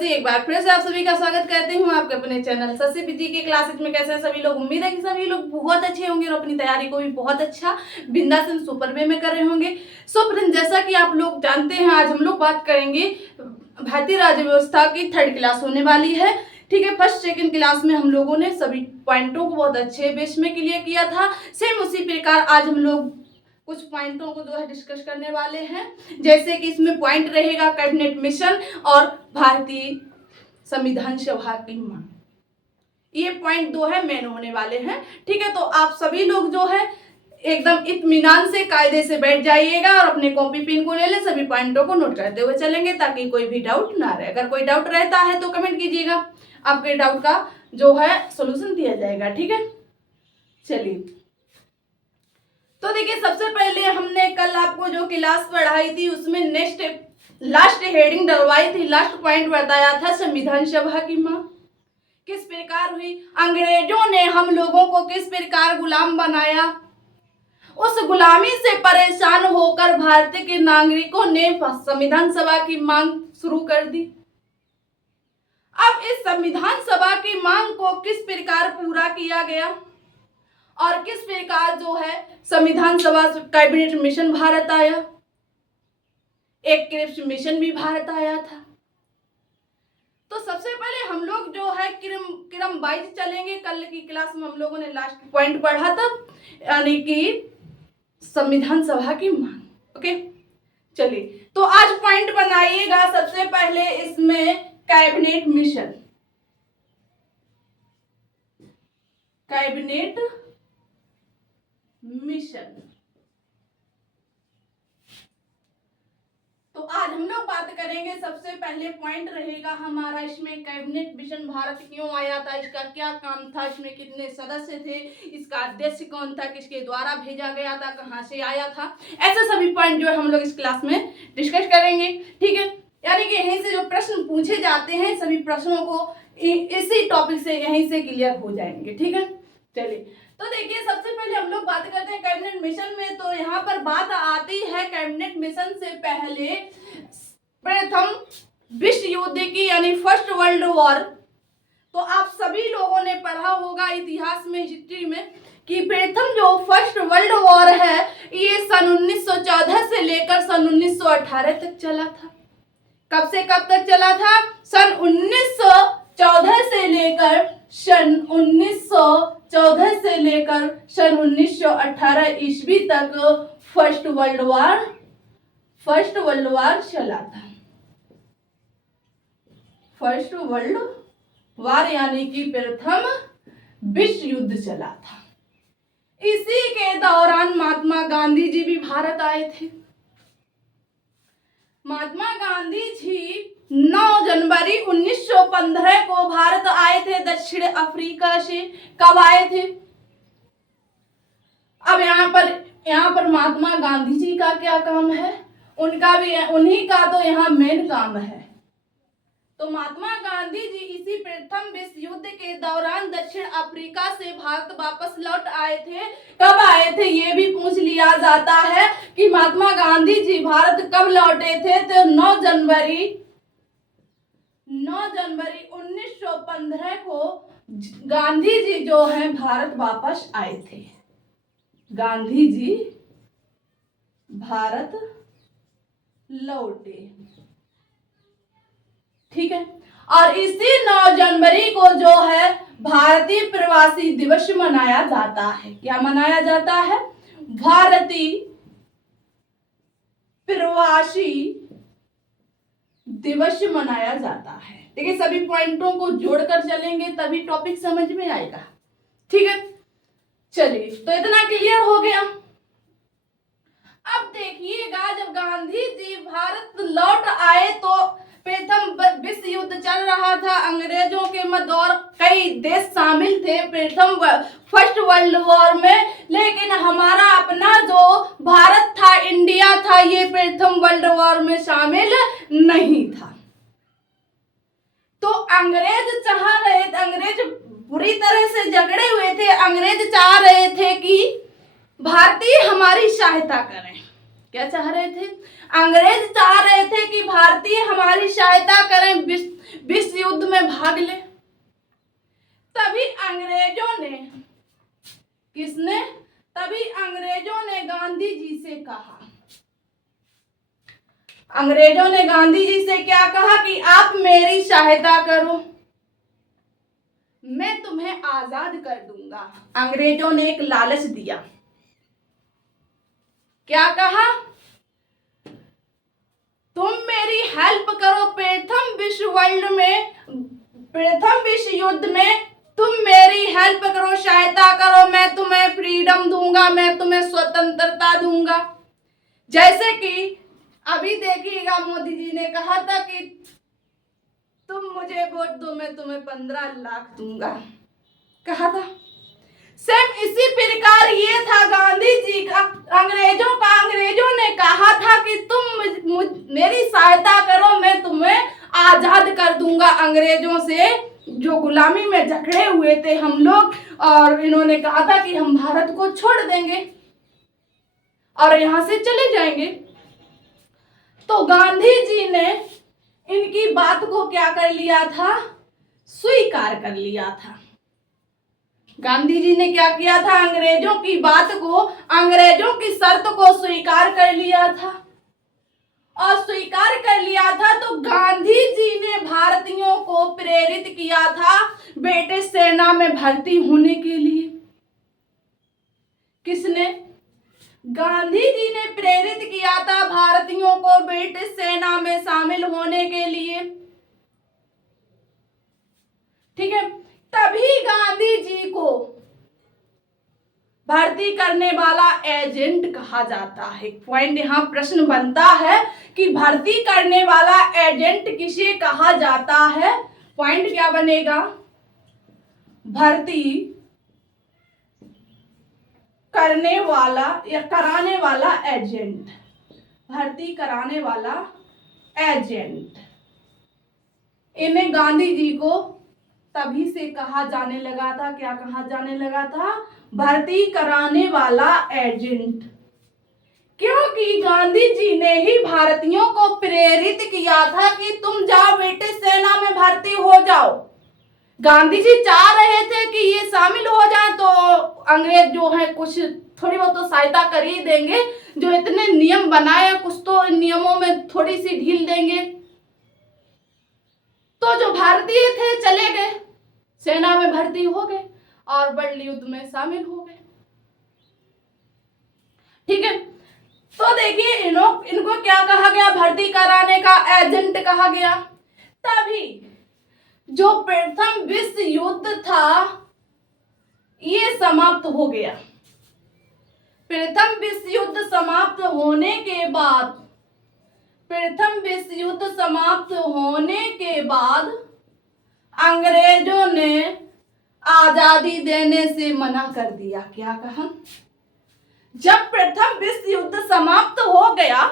शशि एक बार फिर से आप सभी का स्वागत करती हूँ आपके अपने चैनल शशि पीजी के क्लासेस में। कैसे हैं सभी लोग? उम्मीद है कि सभी लोग बहुत अच्छे होंगे और अपनी तैयारी को भी बहुत अच्छा बिंदास एंड सुपर वे में कर रहे होंगे। सो फ्रेंड्स, जैसा कि आप लोग जानते हैं, आज हम लोग बात करेंगे भारतीय राज्य व्यवस्था की 3rd क्लास होने वाली है। ठीक है, 1st 2nd क्लास में हम लोगों ने सभी पॉइंटों को बहुत अच्छे बेस में क्लियर किया था। सेम उसी प्रकार आज हम लोग कुछ पॉइंटों को जो है डिस्कस करने वाले हैं। जैसे कि इसमें पॉइंट रहेगा कैबिनेट मिशन और भारतीय संविधान सभा की मांग। ये पॉइंट 2 है, मेन होने वाले हैं। ठीक है, तो आप सभी लोग जो है एकदम इत्मीनान से कायदे से बैठ जाइएगा और अपने कॉपी पेन को ले ले, सभी पॉइंटों को नोट करते हुए चलेंगे ताकि कोई भी डाउट ना रहे। अगर कोई डाउट रहता है तो कमेंट कीजिएगा, आपके डाउट का जो है सोल्यूशन दिया जाएगा। ठीक है, चलिए तो देखिए, सबसे पहले हमने कल आपको जो क्लास पढ़ाई थी उसमें लास्ट हेडिंग डलवाई थी, लास्ट पॉइंट बताया था संविधान सभा की मांग किस प्रकार हुई, अंग्रेजों ने हम लोगों को किस प्रकार गुलाम बनाया, उस गुलामी से परेशान होकर भारत के नागरिकों ने संविधान सभा की मांग शुरू कर दी। अब इस संविधान सभा की मांग को किस प्रकार पूरा किया गया और किस प्रकार जो है संविधान सभा कैबिनेट मिशन भारत आया, एक क्रिप्स मिशन भी भारत आया था। तो सबसे पहले हम लोग जो है क्रम वाइज चलेंगे। कल की क्लास में हम लोगों ने लास्ट पॉइंट पढ़ा था, यानी कि संविधान सभा की मांग। ओके, चलिए तो आज पॉइंट बनाइएगा। सबसे पहले इसमें कैबिनेट मिशन, कैबिनेट मिशन। तो आज हम लोग बात करेंगे, सबसे पहले पॉइंट रहेगा हमारा इसमें कैबिनेट मिशन भारत क्यों आया था, इसका क्या काम था, इसमें कितने सदस्य थे, इसका उद्देश्य कौन था, किसके द्वारा भेजा गया था, कहां से आया था, ऐसे सभी पॉइंट जो है हम लोग इस क्लास में डिस्कस करेंगे। ठीक है, यानी कि यहीं से जो प्रश्न पूछे जाते हैं सभी प्रश्नों को इसी टॉपिक से यहीं से क्लियर हो जाएंगे। ठीक है, चलिए तो देखिए, सबसे पहले हम लोग बात करते हैं कैबिनेट मिशन में। तो यहाँ पर बात आती है कैबिनेट मिशन से पहले प्रथम विश्व युद्ध की, यानी फर्स्ट वर्ल्ड वॉर। तो आप सभी लोगों ने पढ़ा होगा इतिहास में, हिस्ट्री में, कि प्रथम जो फर्स्ट वर्ल्ड वॉर है ये सन 1914 से लेकर सन 1918 तक चला था। कब से कब तक चला था? सन 1914 से लेकर सन 1918 ईस्वी तक फर्स्ट वर्ल्ड वॉर चला था। फर्स्ट वर्ल्ड वॉर यानी कि प्रथम विश्व युद्ध चला था। इसी के दौरान महात्मा गांधी जी भी भारत आए थे। महात्मा गांधी जी 9 जनवरी 1915 को भारत आए थे दक्षिण अफ्रीका से। कब आए थे? अब यहाँ पर महात्मा गांधी जी का क्या काम है? उनका भी, उन्हीं का तो यहाँ मेन काम है। तो महात्मा गांधी जी इसी प्रथम विश्व युद्ध के दौरान दक्षिण अफ्रीका से भारत वापस लौट आए थे। कब आए थे ये भी पूछ लिया जाता है कि महात्मा गांधी जी भारत कब लौटे थे। तो 9 जनवरी 1915 को गांधी जी जो है भारत वापस आए थे। गांधी जी भारत लौटे। ठीक है, और इसी 9 जनवरी को जो है भारतीय प्रवासी दिवस मनाया जाता है। क्या मनाया जाता है? भारतीय प्रवासी दिवस मनाया जाता है। देखिए, सभी पॉइंटों को जोड़कर चलेंगे तभी टॉपिक समझ में आएगा। ठीक है, चलिए तो इतना क्लियर हो गया। अब देखिएगा, जब गांधी जी भारत लौट आए तो प्रथम विश्व युद्ध चल रहा था अंग्रेजों के मध्य और कई देश शामिल थे फर्स्ट वर्ल्ड वॉर में, लेकिन हमारा अपना जो भारत था, इंडिया था, ये प्रथम वर्ल्ड वॉर में शामिल नहीं था। तो अंग्रेज बुरी तरह से झगड़े हुए थे। अंग्रेज चाह रहे थे कि भारतीय हमारी सहायता करें, क्या चाह रहे थे? अंग्रेज चाह रहे थे कि भारतीय हमारी सहायता करें, विश्व युद्ध में भाग ले। तभी अंग्रेजों ने, किसने? तभी अंग्रेजों ने गांधी जी से कहा, अंग्रेजों ने गांधी जी से क्या कहा कि आप मेरी सहायता करो, मैं तुम्हें आजाद कर दूंगा। अंग्रेजों ने एक लालच दिया। क्या कहा? तुम मेरी हेल्प करो, प्रथम विश्व युद्ध में तुम मेरी हेल्प करो, सहायता करो, मैं तुम्हें फ्रीडम दूंगा, मैं तुम्हें स्वतंत्रता दूंगा। जैसे कि अभी देखिएगा, मोदी जी ने कहा था कि तुम मुझे वोट दो, मैं तुम्हें 15 लाख दूंगा, कहा था। सेम इसी प्रकार ये था गांधी जी का, अंग्रेजों ने कहा था कि तुम मेरी सहायता करो, मैं तुम्हें आजाद कर दूंगा अंग्रेजों से, जो गुलामी में जकड़े हुए थे हम लोग। और इन्होंने कहा था कि हम भारत को छोड़ देंगे और यहां से चले जाएंगे। तो गांधी जी ने इनकी बात को क्या कर लिया था? स्वीकार कर लिया था। गांधी जी ने क्या किया था? अंग्रेजों की बात को, अंग्रेजों की शर्त को स्वीकार कर लिया था। और स्वीकार कर लिया था तो गांधी जी ने भारतीयों को प्रेरित किया था ब्रिटिश सेना में भर्ती होने के लिए। किसने? गांधी जी ने प्रेरित किया था भारतीयों को ब्रिटिश सेना में शामिल होने के लिए। ठीक है, तभी गांधी जी को भर्ती करने वाला एजेंट कहा जाता है। पॉइंट यहां प्रश्न बनता है कि भर्ती करने वाला एजेंट किसे कहा जाता है? पॉइंट क्या बनेगा? भर्ती करने वाला या कराने वाला एजेंट, भर्ती कराने वाला एजेंट। इन्हें गांधी जी को तभी से कहा जाने लगा था, क्या कहा जाने लगा था? भर्ती कराने वाला एजेंट। क्योंकि गांधी जी ने ही भारतीयों को प्रेरित किया था कि तुम जाओ ब्रिटिश सेना में भर्ती हो जाओ। गांधी जी चाह रहे थे कि ये शामिल हो जाए तो अंग्रेज जो है कुछ थोड़ी बहुत तो सहायता कर ही देंगे, जो इतने नियम बनाए कुछ तो इन नियमों में थोड़ी सी ढील देंगे। तो जो भारतीय थे चले गए, सेना में भर्ती हो गए और वर्ल्ड युद्ध में शामिल हो गए। ठीक है, तो देखिए इनको क्या कहा गया? भर्ती कराने का एजेंट कहा गया। तभी जो प्रथम विश्व युद्ध था ये समाप्त हो गया। प्रथम विश्व युद्ध समाप्त होने के बाद, प्रथम विश्व युद्ध समाप्त होने के बाद अंग्रेजों ने आजादी देने से मना कर दिया। क्या कहा? जब प्रथम विश्व युद्ध समाप्त हो गया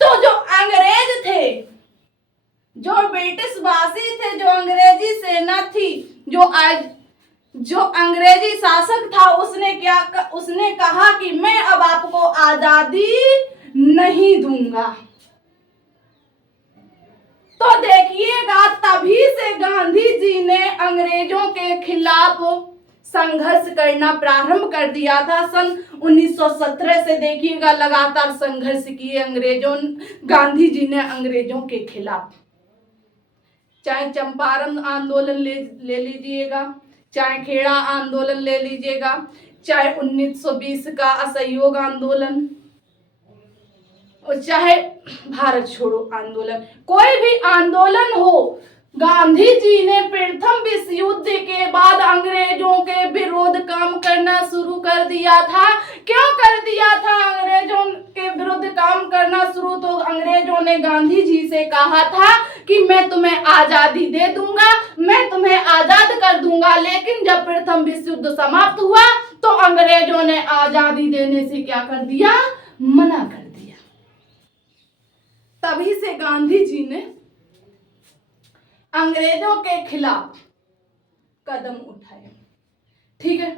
तो जो अंग्रेज थे, जो ब्रिटिश वासी थे, जो अंग्रेजी सेना थी, जो अंग्रेजी शासक था, उसने कहा कि मैं अब आपको आजादी नहीं दूंगा। तो देखिएगा, तभी से गांधी जी ने अंग्रेजों के खिलाफ संघर्ष करना प्रारंभ कर दिया था। सन 1917 से देखिएगा लगातार संघर्ष किए गांधी जी ने अंग्रेजों के खिलाफ। चाहे चंपारण आंदोलन ले लीजिएगा, चाहे खेड़ा आंदोलन ले लीजिएगा, चाहे 1920 का असहयोग आंदोलन, और चाहे भारत छोड़ो आंदोलन, कोई भी आंदोलन हो, गांधी जी ने प्रथम विश्व युद्ध के बाद अंग्रेजों के विरोध काम करना शुरू कर दिया था। क्यों कर दिया था अंग्रेजों के विरुद्ध काम करना शुरू? तो अंग्रेजों ने गांधी जी से कहा था कि मैं तुम्हें आजादी दे दूंगा, मैं तुम्हें आजाद कर दूंगा। लेकिन जब प्रथम विश्व युद्ध समाप्त हुआ तो अंग्रेजों ने आजादी देने से क्या कर दिया? मना कर दिया। तभी से गांधी जी ने अंग्रेजों के खिलाफ कदम उठाए। ठीक है,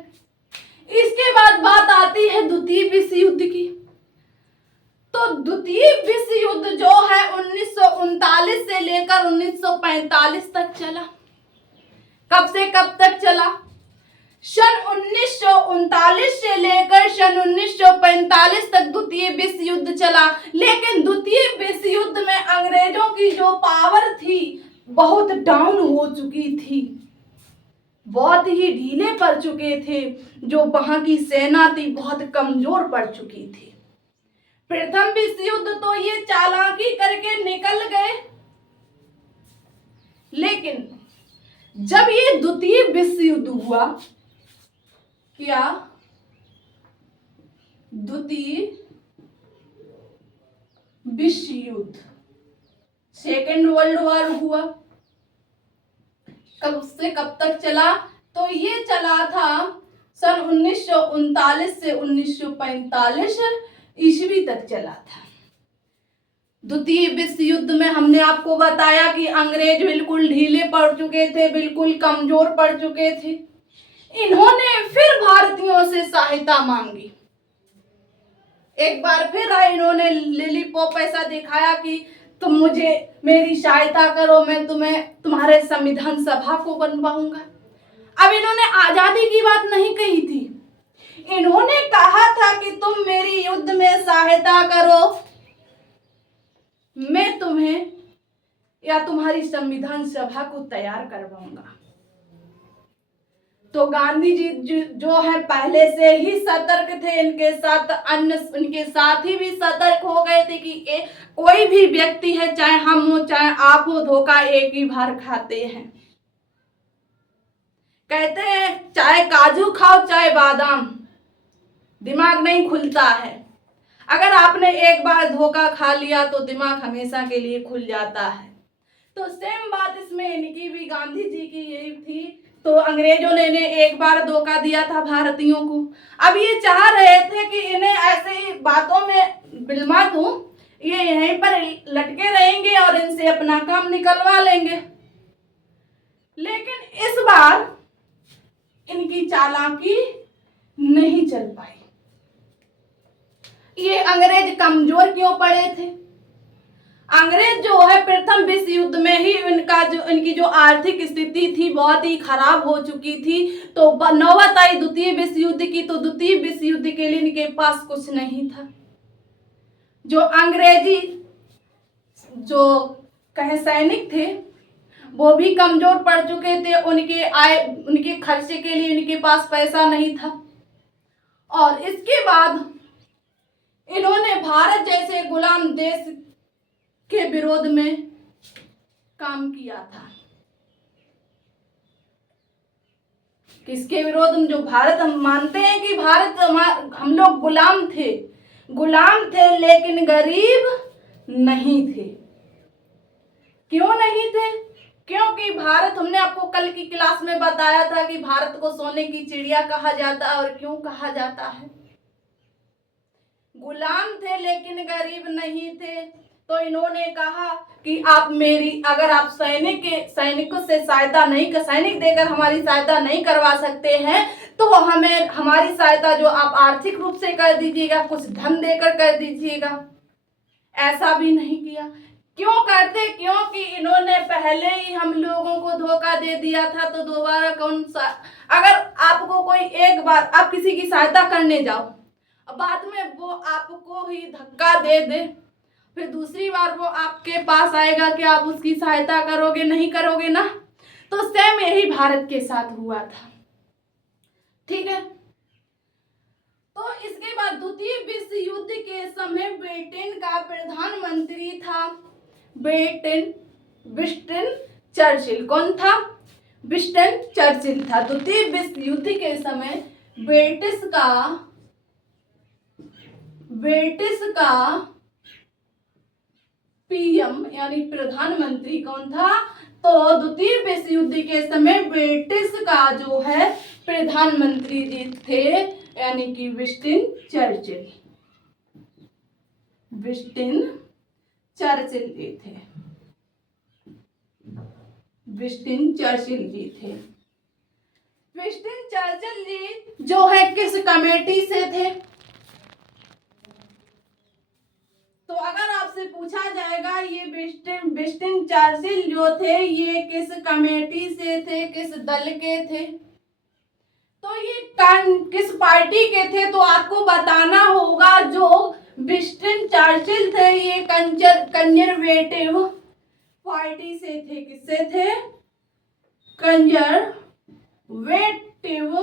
इसके बाद बात आती है द्वितीय विश्व युद्ध की। तो द्वितीय विश्व युद्ध जो है 1939 से लेकर 1945 तक चला। कब से कब तक चला? सन 1939 से लेकर सन 1945 तक द्वितीय विश्व युद्ध चला। लेकिन द्वितीय विश्व युद्ध में अंग्रेजों की जो पावर थी बहुत डाउन हो चुकी थी, बहुत ही ढीले पड़ चुके थे। जो वहां की सेना थी बहुत कमजोर पड़ चुकी थी। प्रथम विश्व युद्ध तो ये चालाकी करके निकल गए, लेकिन जब ये द्वितीय विश्व युद्ध हुआ, क्या द्वितीय विश्व युद्ध सेकेंड वर्ल्ड वॉर हुआ, कब से कब तक चला? तो ये चला था सन 1939 से 1945 ईस्वी तक चला था। द्वितीय विश्व युद्ध में हमने आपको बताया कि अंग्रेज बिल्कुल ढीले पड़ चुके थे, बिल्कुल कमजोर पड़ चुके थे। इन्होंने फिर भारतीयों से सहायता मांगी। एक बार फिर इन्होंने लिलीपॉप ऐसा दिखाया कि तुम मुझे मेरी सहायता करो, मैं तुम्हारे संविधान सभा को बनवाऊंगा। अब इन्होंने आजादी की बात नहीं कही थी, इन्होंने कहा था कि तुम मेरी युद्ध में सहायता करो, मैं तुम्हें या तुम्हारी संविधान सभा को तैयार करवाऊंगा। तो गांधी जी जो है पहले से ही सतर्क थे, इनके साथ अन्य उनके साथी भी सतर्क हो गए थे कि कोई भी व्यक्ति है, चाहे हम हो चाहे आप हो, धोखा एक ही बार खाते हैं। कहते हैं चाहे काजू खाओ चाहे बादाम, दिमाग नहीं खुलता है। अगर आपने एक बार धोखा खा लिया तो दिमाग हमेशा के लिए खुल जाता है। तो सेम बात इसमें इनकी भी, गांधी जी की यही थी। तो अंग्रेजों ने इन्हें एक बार धोखा दिया था भारतीयों को। अब ये चाह रहे थे कि इन्हें ऐसे ही बातों में बिल्मा दूं, ये यहीं पर लटके रहेंगे और इनसे अपना काम निकलवा लेंगे। लेकिन इस बार इनकी चालाकी नहीं चल पाई। ये अंग्रेज कमजोर क्यों पड़े थे? अंग्रेज जो है प्रथम विश्व युद्ध में ही इनकी जो आर्थिक स्थिति थी बहुत ही खराब हो चुकी थी। तो नौबत आई द्वितीय विश्व युद्ध की, तो द्वितीय विश्व युद्ध के लिए इनके पास कुछ नहीं था। जो अंग्रेजी जो कहे सैनिक थे वो भी कमजोर पड़ चुके थे, उनके खर्चे के लिए इनके पास पैसा नहीं था। और इसके बाद इन्होंने भारत जैसे गुलाम देश के विरोध में काम किया था। किसके विरोध में? जो भारत, हम मानते हैं कि भारत हम लोग गुलाम थे लेकिन गरीब नहीं थे। क्यों नहीं थे? क्योंकि भारत, हमने आपको कल की क्लास में बताया था कि भारत को सोने की चिड़िया कहा जाता है। और क्यों कहा जाता है? गुलाम थे लेकिन गरीब नहीं थे। तो इन्होंने कहा कि आप अगर आप सैनिकों से सहायता नहीं कर, सैनिक देकर हमारी सहायता नहीं करवा सकते हैं, तो हमें हमारी सहायता जो आप आर्थिक रूप से कर दीजिएगा, कुछ धन देकर कर दीजिएगा। ऐसा भी नहीं किया। क्यों करते? क्योंकि इन्होंने पहले ही हम लोगों को धोखा दे दिया था, तो दोबारा कौन सा? अगर आपको कोई एक बार आप किसी की सहायता करने जाओ, बाद में वो आपको ही धक्का दे दे, फिर दूसरी बार वो आपके पास आएगा कि आप उसकी सहायता करोगे? नहीं करोगे ना। तो सेम यही भारत के साथ हुआ था। ठीक है। तो इसके बाद द्वितीय विश्व युद्ध के समय ब्रिटेन का प्रधानमंत्री था विंस्टन चर्चिल। कौन था? विंस्टन चर्चिल था। द्वितीय विश्व युद्ध के समय ब्रिटिश का पीएम यानी प्रधानमंत्री कौन था? तो द्वितीय विश्व युद्ध के समय ब्रिटिश का जो है प्रधानमंत्री जी थे, यानी कि विंस्टन चर्चिल जी थे। विंस्टन चर्चिल जी जो है किस कमेटी से थे? तो अगर आपसे पूछा जाएगा ये विंस्टन चर्चिल जो थे ये किस कमेटी से थे, किस दल के थे, तो ये किस पार्टी के थे, तो आपको बताना होगा जो विंस्टन चर्चिल थे ये कंजर्वेटिव पार्टी से थे। किससे थे? कंजर्वेटिव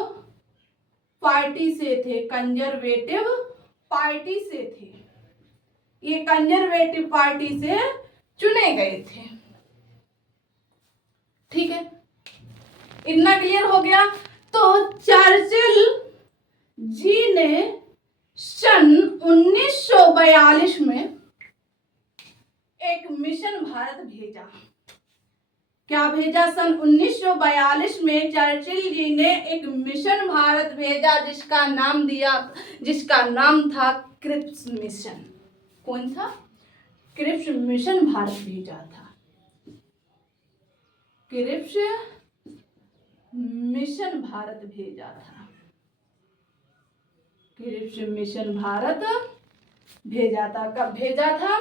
पार्टी से थे। कंजर्वेटिव पार्टी से थे, ये कंजर्वेटिव पार्टी से चुने गए थे। ठीक है, इतना क्लियर हो गया। तो चर्चिल जी ने सन 1942 में एक मिशन भारत भेजा। क्या भेजा? सन 1942 में चर्चिल जी ने एक मिशन भारत भेजा जिसका नाम था क्रिप्स मिशन। कौन था? क्रिप्स मिशन भारत भेजा था। क्रिप्स मिशन भारत भेजा था। क्रिप्स मिशन भारत भेजा था। कब भेजा था?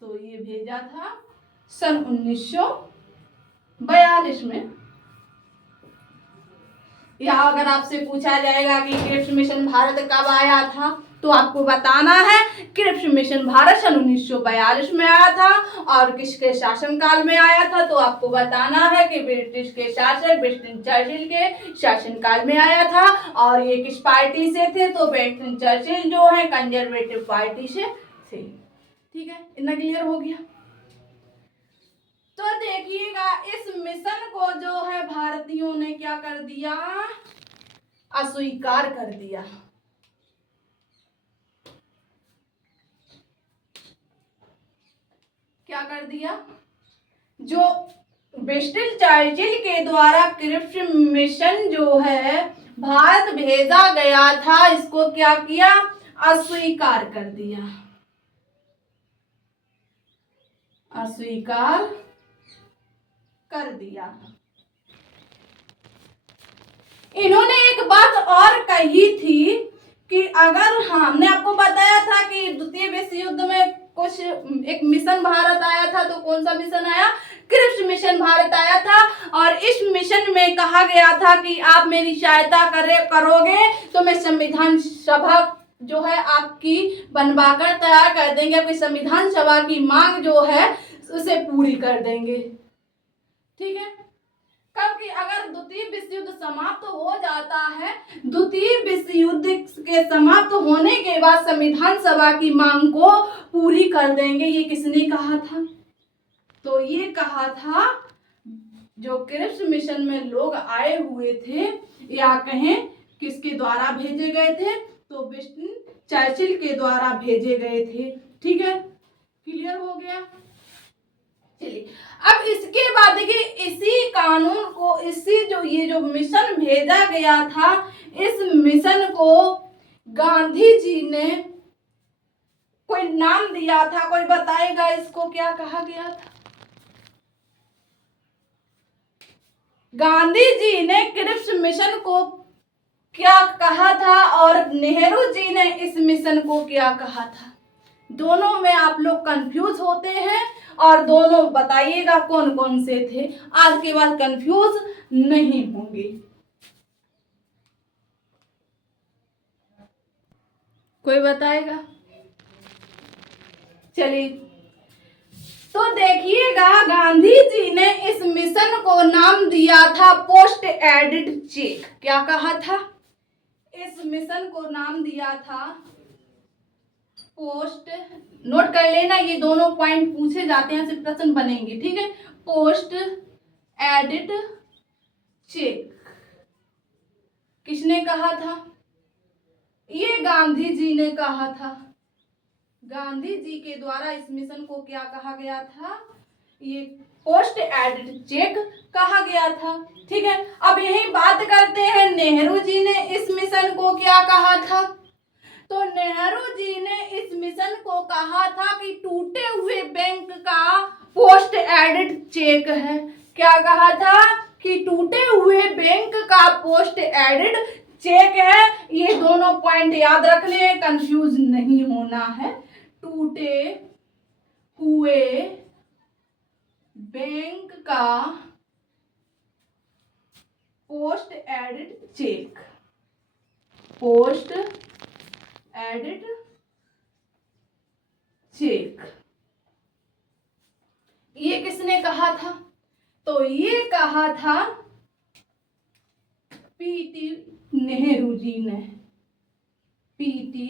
तो ये भेजा था सन 1942 में। यहाँ अगर आपसे पूछा जाएगा कि क्रिप्स मिशन भारत कब आया था, तो आपको बताना है क्रिप्स मिशन भारत सन 1942 में आया था। और किसके शासनकाल में आया था? तो आपको बताना है कि ब्रिटिश के शासक विंस्टन चर्चिल के शासनकाल में आया था। और ये किस पार्टी से थे? तो विंस्टन चर्चिल जो है कंजर्वेटिव पार्टी से थे। ठीक है, इतना क्लियर हो गया। तो देखिएगा इस मिशन को जो है भारतीयों ने क्या कर दिया? अस्वीकार कर दिया। क्या कर दिया? जो विंस्टन चर्चिल के द्वारा क्रिप्स मिशन जो है भारत भेजा गया था, इसको क्या किया? अस्वीकार कर दिया। अस्वीकार कर दिया। इन्होंने एक बात और कही थी कि अगर हमने आपको बताया था कि द्वितीय विश्व युद्ध में कुछ एक मिशन भारत आया था, तो कौन सा मिशन आया? क्रिप्स मिशन भारत आया था। और इस मिशन में कहा गया था कि आप मेरी सहायता करोगे तो मैं संविधान सभा जो है आपकी बनवाकर तैयार कर देंगे। आपकी संविधान सभा की मांग जो है उसे पूरी कर देंगे। ठीक है, कब कि अगर द्वितीय विश्व युद्ध समाप्त हो जाता है, द्वितीय विश्व युद्ध के समाप्त होने के बाद संविधान सभा की मांग को पूरी कर देंगे। ये किसने कहा था? तो ये कहा था जो क्रिप्स मिशन में लोग आए हुए थे, या कहें किसके द्वारा भेजे गए थे? तो विंस्टन चर्चिल के द्वारा भेजे गए थे। ठीक है, क्लियर हो गया। चलिए, अब इसके बाद देखिए इसी कानून को, इसी जो मिशन भेजा गया था, इस मिशन को गांधी जी ने कोई नाम दिया था। कोई बताएगा इसको क्या कहा गया था? गांधी जी ने क्रिप्स मिशन को क्या कहा था और नेहरू जी ने इस मिशन को क्या कहा था? दोनों में आप लोग कंफ्यूज होते हैं, और दोनों बताइएगा कौन कौन से थे। आज के बाद कंफ्यूज नहीं होंगे। कोई बताएगा? चलिए, तो देखिएगा गांधी जी ने इस मिशन को नाम दिया था पोस्ट एडिड चेक। क्या कहा था? इस मिशन को नाम दिया था पोस्ट, नोट कर लेना, ये दोनों पॉइंट पूछे जाते हैं, सिर्फ प्रश्न बनेंगे। ठीक है, पोस्ट एडिड चेक किसने कहा था? ये गांधी जी ने कहा था। गांधी जी के द्वारा इस मिशन को क्या कहा गया था? ये पोस्ट एडिड चेक कहा गया था। ठीक है, अब यही बात करते हैं नेहरू जी ने इस मिशन को क्या कहा था। तो नेहरू जी ने इस मिशन को कहा था कि टूटे हुए बैंक का पोस्ट एडिड चेक है। क्या कहा था? कि टूटे हुए बैंक का पोस्ट एडिड चेक है। ये दोनों पॉइंट याद रखने, कंफ्यूज नहीं होना है। टूटे हुए बैंक का post dated cheque, post dated cheque, ये किसने कहा था? तो ये कहा था पीटी नेहरू जी ने। पीटी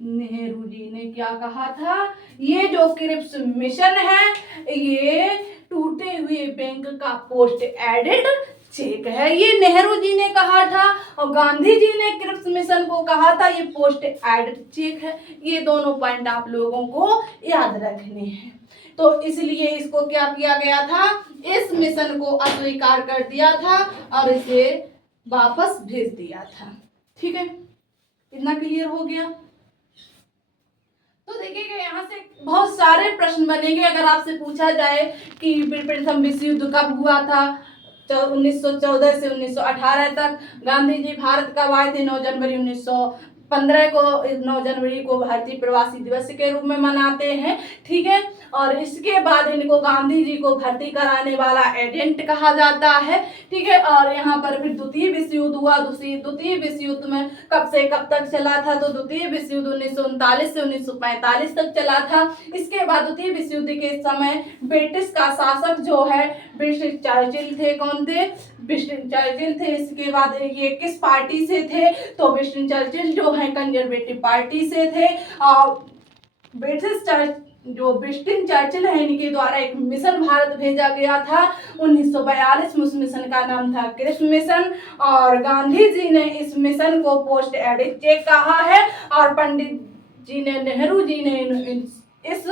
नेहरू जी ने क्या कहा था? ये जो क्रिप्स मिशन है ये टूटे हुए बैंक का पोस्ट एडिड चेक है, ये नेहरू जी ने कहा था और गांधी जी ने क्रिप्स मिशन को कहा था ये पोस्ट एडिड चेक है। ये दोनों पॉइंट आप लोगों को याद रखने हैं। तो इसलिए इसको क्या किया गया था? इस मिशन को अस्वीकार कर दिया था और इसे वापस भेज दिया था। ठीक है, इतना क्लियर हो गया? तो देखिएगा यहाँ से बहुत सारे प्रश्न बनेंगे। अगर आपसे पूछा जाए कि प्रथम विश्व युद्ध कब हुआ था, 1914 से 1918 तक। गांधी जी भारत कब आए थे? 9 जनवरी 1915 को। 9 जनवरी को भारतीय प्रवासी दिवस के रूप में मनाते हैं। ठीक है, और इसके बाद इनको गांधी जी को भर्ती कराने वाला एजेंट कहा जाता है। ठीक है, और यहाँ पर फिर द्वितीय विश्व युद्ध हुआ। द्वितीय विश्व युद्ध में कब से कब तक चला था? तो द्वितीय विश्व युद्ध 1939 से 1945 तक चला था। इसके बाद द्वितीय विश्व युद्ध के समय ब्रिटिश का शासक जो है विंस्टन चर्चिल थे। कौन थे? विंस्टन चर्चिल थे। इसके बाद ये किस पार्टी से थे? तो विंस्टन चर्चिल जो है कंजर्वेटिव पार्टी से थे। और जो विंस्टन चर्चिल है इनके द्वारा एक मिशन भारत भेजा गया था 1942 में। उस मिशन का नाम था क्रिप्स मिशन और गांधी जी ने इस मिशन को पोस्ट एडिड चेक कहा है और पंडित जी ने, नेहरू जी ने इस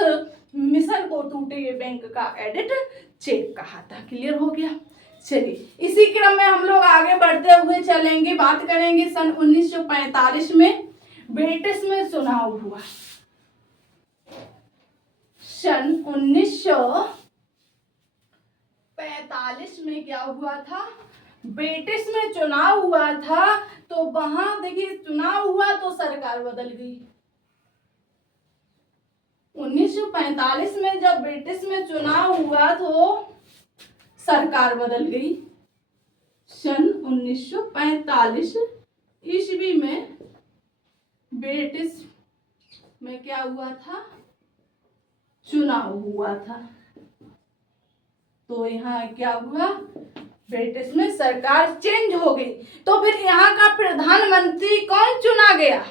मिशन को टूटे हुए बैंक का एडिड चेक कहा था। क्लियर हो गया? चलिए, इसी क्रम में हम लोग आगे बढ़ते हुए चलेंगे। बात करेंगे सन 1945 में ब्रिटिश में चुनाव हुआ। सन 1945 में क्या हुआ था? ब्रिटिश में चुनाव हुआ था। तो वहां देखिए चुनाव हुआ तो सरकार बदल गई। 1945 में जब ब्रिटिश में चुनाव हुआ तो सरकार बदल गई। सन 1945 ईस्वी में ब्रिटिश में क्या हुआ था? चुनाव हुआ था। तो यहाँ क्या हुआ? ब्रिटिश में सरकार चेंज हो गई। तो फिर यहाँ का प्रधानमंत्री कौन चुना गया?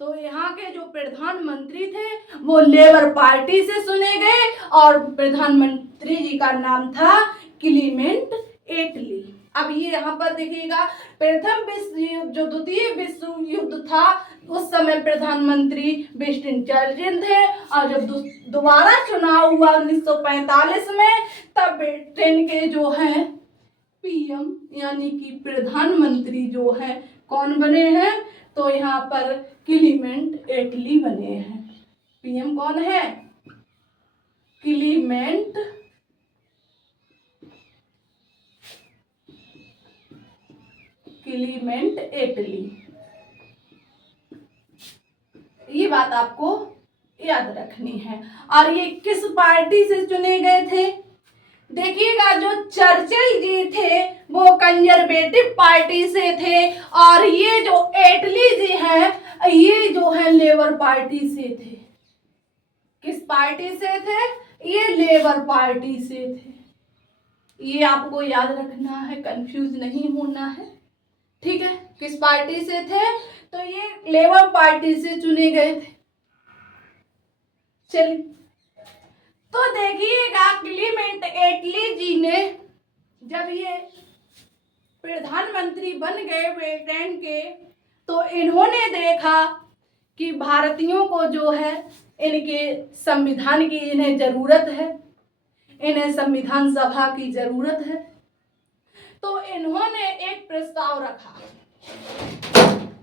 तो यहाँ के जो प्रधानमंत्री थे वो लेबर पार्टी से चुने गए और प्रधानमंत्री जी का नाम था क्लीमेंट एटली। अब ये यहाँ पर देखिएगा प्रथम विश्व युद्ध जो द्वितीय विश्व युद्ध था उस समय प्रधानमंत्री विंस्टन चर्चिल थे और जब दोबारा चुनाव हुआ 1945 में तब ब्रिटेन के जो है पीएम यानी कि प्रधानमंत्री जो है कौन बने हैं? तो यहाँ पर क्लीमेंट एटली बने हैं। पीएम कौन है? क्लीमेंट एटली। ये बात आपको याद रखनी है। और ये किस पार्टी से चुने गए थे? देखिएगा जो चर्चिल जी थे वो कंजर्वेटिव पार्टी से थे और ये जो एटली जी है ये जो है लेबर पार्टी से थे। किस पार्टी से थे? ये लेबर पार्टी से थे। ये आपको याद रखना है, कंफ्यूज नहीं होना है। ठीक है, किस पार्टी से थे? तो ये लेबर पार्टी से चुने गए थे। चलिए, तो देखिएगा क्लीमेंट एटली जी ने जब ये प्रधानमंत्री बन गए ब्रिटेन के तो इन्होंने देखा कि भारतीयों को जो है इनके संविधान की इन्हें जरूरत है, इन्हें संविधान सभा की जरूरत है। तो इन्होंने एक प्रस्ताव रखा।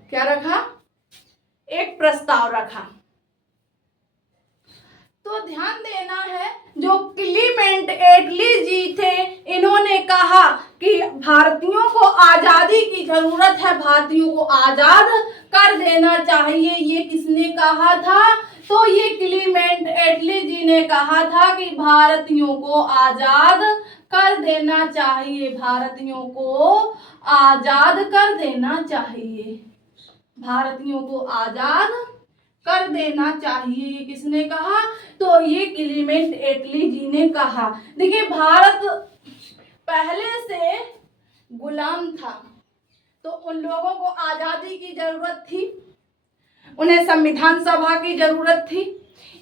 क्या रखा? एक प्रस्ताव रखा। तो ध्यान देना है जो क्लीमेंट एटली जी थे इन्होंने कहा कि भारतीयों को आजादी की जरूरत है, भारतीयों को आजाद कर देना चाहिए। ये किसने कहा था? तो ये क्लीमेंट एटली जी ने कहा था कि भारतीयों को आजाद कर देना चाहिए, भारतीयों को आजाद कर देना चाहिए, भारतीयों को आजाद कर देना चाहिए। ये किसने कहा? तो ये क्लीमेंट एटली जी ने कहा। देखिए, भारत पहले से गुलाम था, तो उन लोगों को आजादी की जरूरत थी, उन्हें संविधान सभा की जरूरत थी,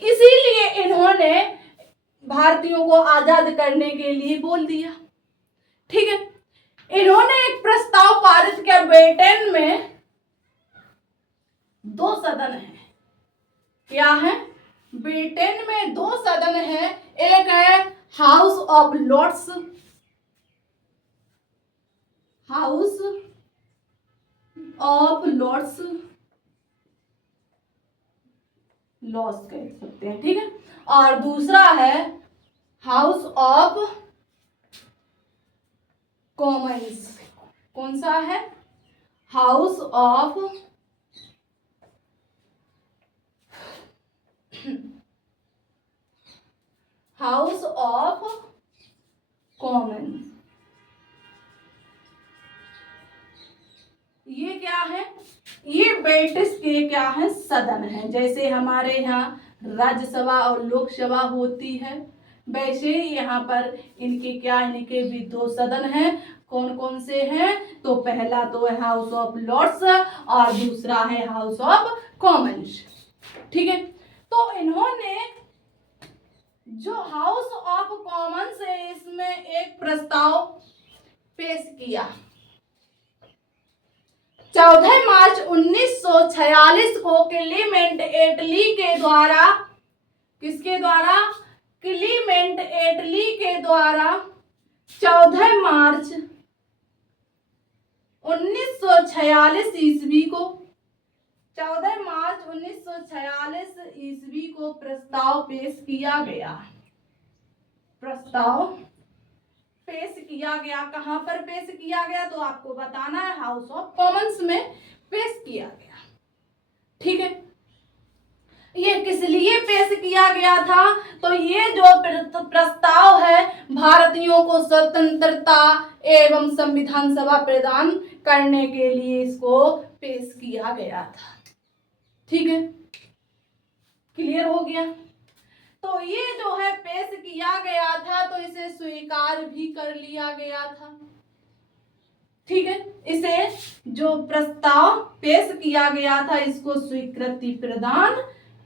इसीलिए इन्होंने भारतीयों को आजाद करने के लिए बोल दिया। ठीक है, इन्होंने एक प्रस्ताव पारित किया। ब्रिटेन में 2 सदन है। क्या है? ब्रिटेन में 2 सदन है। एक है House of Lords, House of Lords, लॉस कह सकते हैं, ठीक है, और दूसरा है हाउस ऑफ कॉमन्स। कौन सा है? House of house of Commons. ये क्या है? ये ब्रिटिश के क्या है? सदन है। जैसे हमारे यहाँ राज्यसभा और लोकसभा होती है, वैसे यहाँ पर इनके क्या, इनके भी 2 सदन हैं। कौन कौन से हैं? तो पहला तो है हाउस ऑफ लॉर्ड्स और दूसरा है हाउस ऑफ कॉमन्स। ठीक है, तो इन्होंने जो हाउस ऑफ कॉमन्स है, इसमें एक प्रस्ताव पेश किया। 14 मार्च 1946 को क्लीमेंट एटली के द्वारा, किसके द्वारा? क्लीमेंट एटली के द्वारा 14 मार्च 1946 ईस्वी को, 14 मार्च 1946 ईस्वी को प्रस्ताव पेश किया गया। प्रस्ताव पेश किया गया। कहां पर पेश किया गया? तो आपको बताना है, हाउस ऑफ कॉमन्स में पेश किया गया। ठीक है, ये किस लिए पेश किया गया था? तो ये जो प्रस्ताव है, भारतीयों को स्वतंत्रता एवं संविधान सभा प्रदान करने के लिए इसको पेश किया गया था। ठीक है, क्लियर हो गया? तो ये जो है पेश किया गया था, तो इसे स्वीकार भी कर लिया गया था। ठीक है, इसे जो प्रस्ताव पेश किया गया था, इसको स्वीकृति प्रदान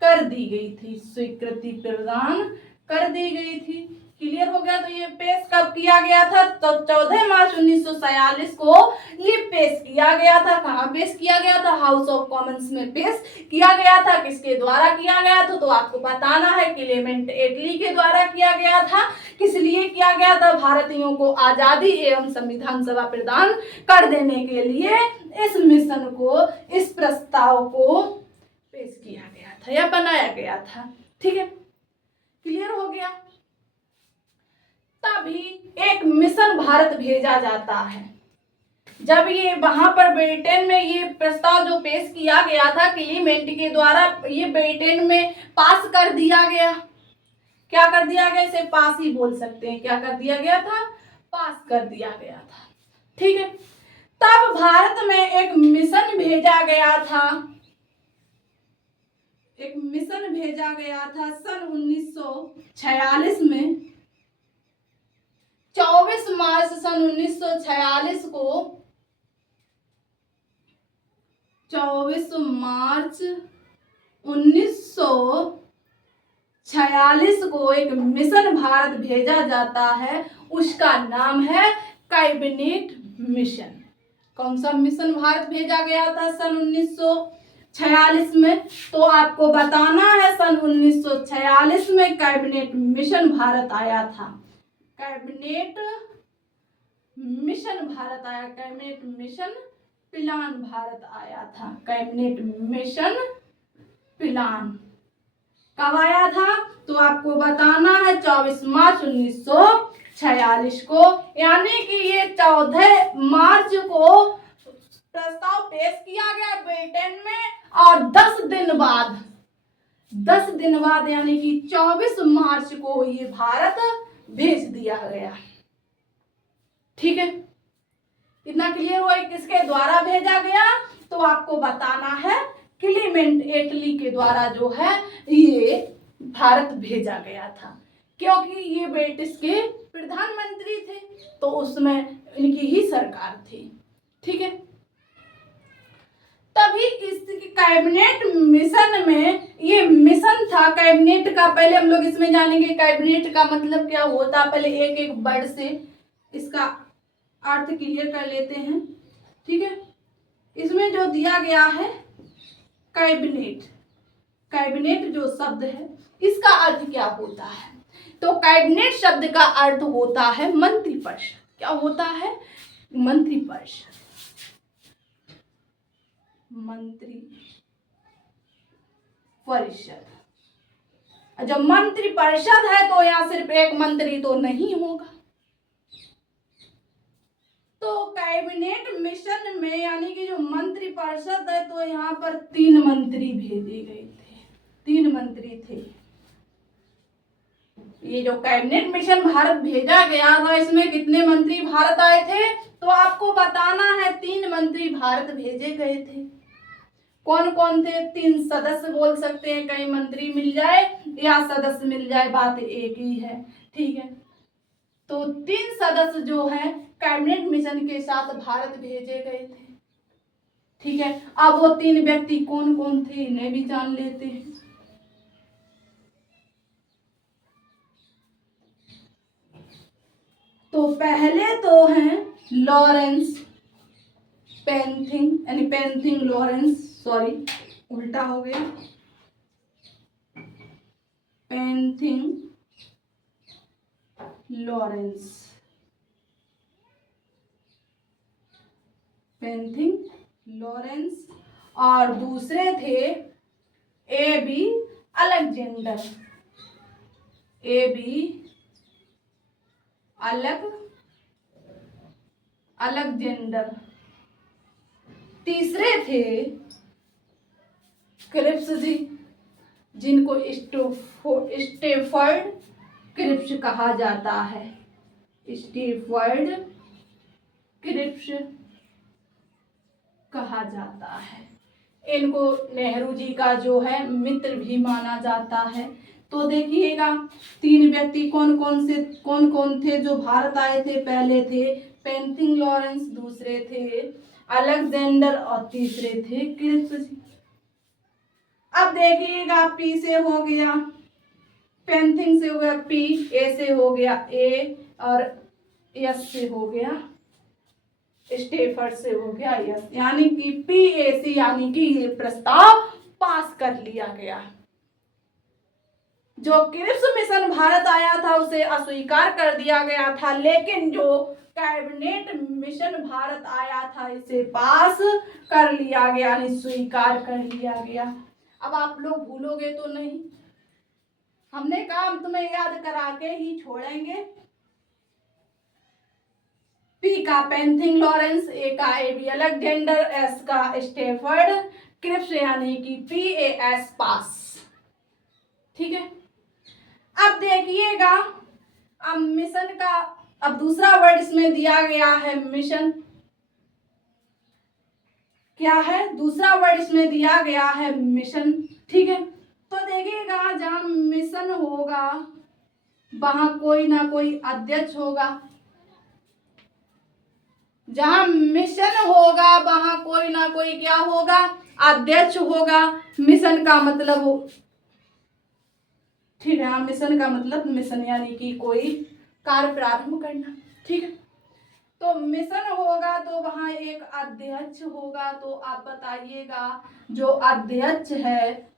कर दी गई थी, स्वीकृति प्रदान कर दी गई थी। क्लियर हो गया? तो ये पेश कब किया गया था? तो 14 मार्च 1946 को ये पेश किया गया था। कहाँ पेश किया गया था? हाउस ऑफ कॉमन्स में पेश किया गया था। किसके द्वारा किया गया था? तो आपको बताना है, क्लीमेंट एटली के द्वारा किया गया था। किस लिए किया गया था? भारतीयों को आजादी एवं संविधान सभा प्रदान कर देने के लिए इस मिशन को, इस प्रस्ताव को पेश किया गया था या बनाया गया था। ठीक है, क्लियर हो गया? तभी एक मिशन भारत भेजा जाता है। जब ये वहां पर ब्रिटेन में ये प्रस्ताव जो पेश किया गया था क्लीमेंट के द्वारा, ये ब्रिटेन में पास कर दिया गया। क्या कर दिया गया? इसे पास ही बोल सकते हैं। क्या कर दिया गया था? पास कर दिया गया था। ठीक है, तब भारत में एक मिशन भेजा गया था, एक मिशन भेजा गया था सन 1946 में। 24 मार्च सन 1946 को, 24 मार्च 1946 को एक मिशन भारत भेजा जाता है। उसका नाम है कैबिनेट मिशन। कौन सा मिशन भारत भेजा गया था सन 1946 में? तो आपको बताना है, सन 1946 में कैबिनेट मिशन भारत आया था। कैबिनेट मिशन भारत आया, कैबिनेट मिशन प्लान भारत आया था। कैबिनेट मिशन प्लान कब आया था? तो आपको बताना है 24 मार्च 1946 को, यानी कि ये 14 मार्च को प्रस्ताव पेश किया गया ब्रिटेन में और 10 दिन बाद 10 दिन बाद यानी कि 24 मार्च को ये भारत भेज दिया गया। ठीक है, इतना क्लियर हुआ किसके द्वारा भेजा गया? तो आपको बताना है क्लीमेंट एटली के द्वारा जो है ये भारत भेजा गया था, क्योंकि ये ब्रिटिश के प्रधानमंत्री थे तो उसमें इनकी ही सरकार थी। ठीक है, तभी इस कैबिनेट मिशन में, ये मिशन था कैबिनेट का, पहले हम लोग इसमें जानेंगे कैबिनेट का मतलब क्या होता है। पहले एक एक वर्ड से इसका अर्थ क्लियर कर लेते हैं। ठीक है, इसमें जो दिया गया है कैबिनेट, कैबिनेट जो शब्द है इसका अर्थ क्या होता है? तो कैबिनेट शब्द का अर्थ होता है मंत्रिपरिषद। क्या होता है? मंत्रिपरिषद। मंत्री परिषद। जब मंत्री परिषद है तो यहाँ सिर्फ एक मंत्री तो नहीं होगा। तो कैबिनेट मिशन में यानी कि जो मंत्री परिषद है तो यहाँ पर 3 मंत्री भेजे गए थे। 3 मंत्री थे। ये जो कैबिनेट मिशन भारत भेजा गया था इसमें कितने मंत्री भारत आए थे? तो आपको बताना है 3 मंत्री भारत भेजे गए थे। कौन कौन थे? 3 सदस्य बोल सकते हैं, कई मंत्री मिल जाए या सदस्य मिल जाए, बात एक ही है। ठीक है, तो 3 सदस्य जो है कैबिनेट मिशन के साथ भारत भेजे गए थे। ठीक है, अब वो 3 व्यक्ति कौन कौन थे इन्हें भी जान लेते हैं। तो पहले तो हैं लॉरेंस पेंथिंग, यानी पेंथिंग लॉरेंस, सॉरी उल्टा हो गया, पेंथिंग लॉरेंस, पेंथिंग लॉरेंस। और दूसरे थे A B Alexander, A B Alexander. तीसरे थे क्रिप्स जी, जिनको स्टेफर्ड क्रिप्स कहा जाता है। स्टेफर्ड क्रिप्स कहा जाता है। इनको नेहरू जी का जो है मित्र भी माना जाता है। तो देखिएगा 3 व्यक्ति कौन कौन थे जो भारत आए थे? पहले थे पेंथिंग लॉरेंस, दूसरे थे अलेक्जेंडर और तीसरे थे क्रिप्स जी। अब देखिएगा पी से हो गया, पेंथिंग से हो गया पी, ए से हो गया ए और एस से हो गया स्टेफर्ड से हो गया यस, यानी कि PAC, यानी कि ये प्रस्ताव पास कर लिया गया। जो क्रिप्स मिशन भारत आया था उसे अस्वीकार कर दिया गया था, लेकिन जो कैबिनेट मिशन भारत आया था इसे पास कर लिया गया, यानी स्वीकार कर लिया गया। अब आप लोग भूलोगे तो नहीं, हमने कहा हम तुम्हें याद करा के ही छोड़ेंगे। पी का पेंथिंग लॉरेंस, ए का AB अलेक्जेंडर, एस का स्टेफर्ड क्रिप्स, यानी कि PAS पास। ठीक है, अब देखिएगा अब मिशन का, अब दूसरा वर्ड इसमें दिया गया है मिशन। क्या है? दूसरा वर्ड इसमें दिया गया है मिशन। ठीक है, तो देखिएगा जहां मिशन होगा वहां कोई ना कोई अध्यक्ष होगा। जहां मिशन होगा वहां कोई ना कोई क्या होगा? अध्यक्ष होगा। मिशन का मतलब हो, ठीक है, मिशन का मतलब मिशन यानी कि कोई कार्य प्रारंभ करना। ठीक है, तो मिशन होगा तो वहां एक अध्यक्ष होगा। तो आप बताइएगा जो अध्यक्ष है,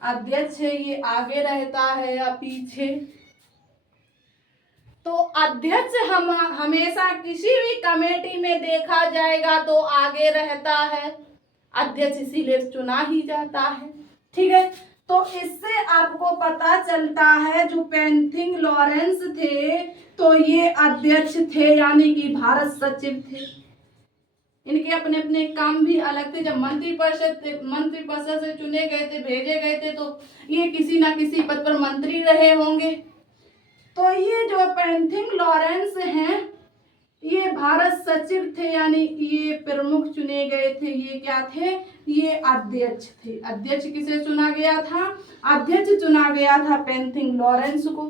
अध्यक्ष है ये आगे रहता है या पीछे? तो अध्यक्ष हम हमेशा किसी भी कमेटी में देखा जाएगा तो आगे रहता है, अध्यक्ष इसीलिए चुना ही जाता है। ठीक है, तो इससे आपको पता चलता है जो पेंथिंग लॉरेंस थे तो ये अध्यक्ष थे, यानी कि भारत सचिव थे। इनके अपने अपने काम भी अलग थे। जब मंत्रिपरिषद से चुने गए थे, भेजे गए थे, तो ये किसी ना किसी पद पर मंत्री रहे होंगे। तो ये जो पेंथिंग लॉरेंस हैं, ये भारत सचिव थे, यानी ये प्रमुख चुने गए थे। ये क्या थे? ये अध्यक्ष थे। अध्यक्ष किसे चुना गया था? अध्यक्ष चुना गया था पेंथिंग लॉरेंस को।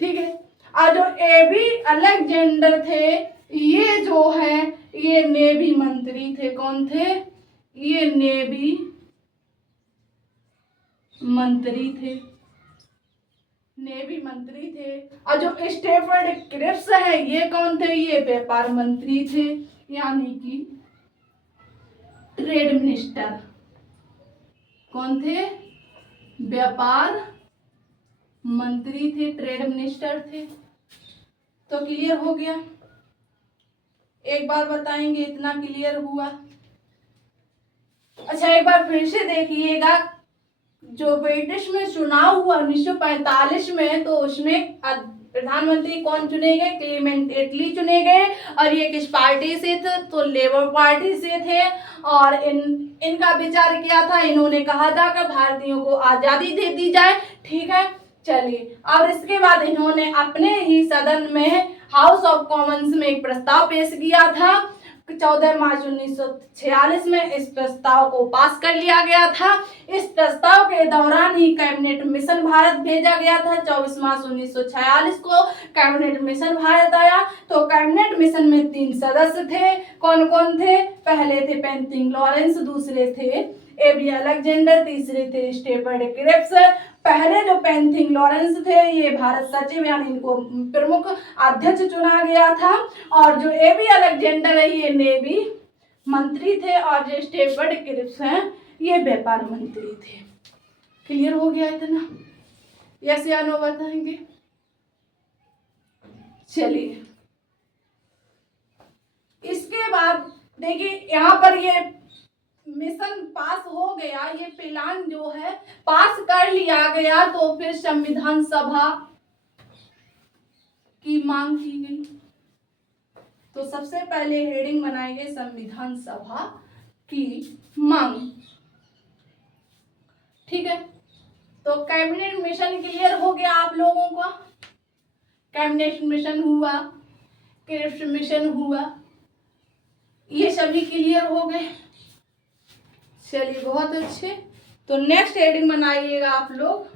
ठीक है। और जो एबी अलेक्जेंडर थे, ये जो है ये नेवी मंत्री थे। कौन थे? ये नेवी मंत्री थे। नेवी मंत्री थे। और जो स्टेफर्ड क्रिप्स है, ये कौन थे? ये व्यापार मंत्री थे, यानी कि ट्रेड मिनिस्टर। कौन थे? व्यापार मंत्री थे, ट्रेड मिनिस्टर थे। तो क्लियर हो गया? एक बार बताएंगे, इतना क्लियर हुआ। अच्छा, एक बार फिर से देखिएगा। जो ब्रिटिश में चुनाव हुआ 1945 में, तो उसमें प्रधानमंत्री कौन चुने गए? क्लेमेंट एटली चुने गए। और ये किस पार्टी से थे? तो लेबर पार्टी से थे। और इनका विचार क्या था? इन्होंने कहा था कि भारतीयों को आज़ादी दे दी जाए। ठीक है, चलिए। और इसके बाद इन्होंने अपने ही सदन में हाउस ऑफ कॉमन्स में एक प्रस्ताव पेश किया था। 14 मार्च 1946 में इस प्रस्ताव को पास कर लिया गया था। इस प्रस्ताव के दौरान ही कैबिनेट मिशन भारत भेजा गया था। 24 मार्च 1946 को कैबिनेट मिशन भारत आया। तो कैबिनेट मिशन में 3 सदस्य थे। कौन कौन थे? पहले थे पेंथिंग लॉरेंस, दूसरे थे एबी अलेक्जेंडर, तीसरे थे स्टेफर्ड क्रिप्स। पहले जो पेंथिंग लॉरेंस थे, ये भारत सचिव यानी इनको प्रमुख अध्यक्ष चुना गया था। और जो एबी अलेक्जेंडर है, ये नेवी मंत्री थे। और जो स्टेफर्ड क्रिप्स हैं, ये व्यापार मंत्री थे। क्लियर हो गया इतना? यस या नो बताएंगे? चलिए, इसके बाद देखिए यहाँ पर ये मिशन पास हो गया, ये प्लान जो है पास कर लिया गया। तो फिर संविधान सभा की मांग की गई। तो सबसे पहले हेडिंग बनाई गई संविधान सभा की मांग। ठीक है, तो कैबिनेट मिशन क्लियर हो गया आप लोगों का? कैबिनेट मिशन हुआ, क्रिप्स मिशन हुआ, ये सभी क्लियर हो गए। चलिए, बहुत अच्छे। तो नेक्स्ट हेडिंग बनाइएगा आप लोग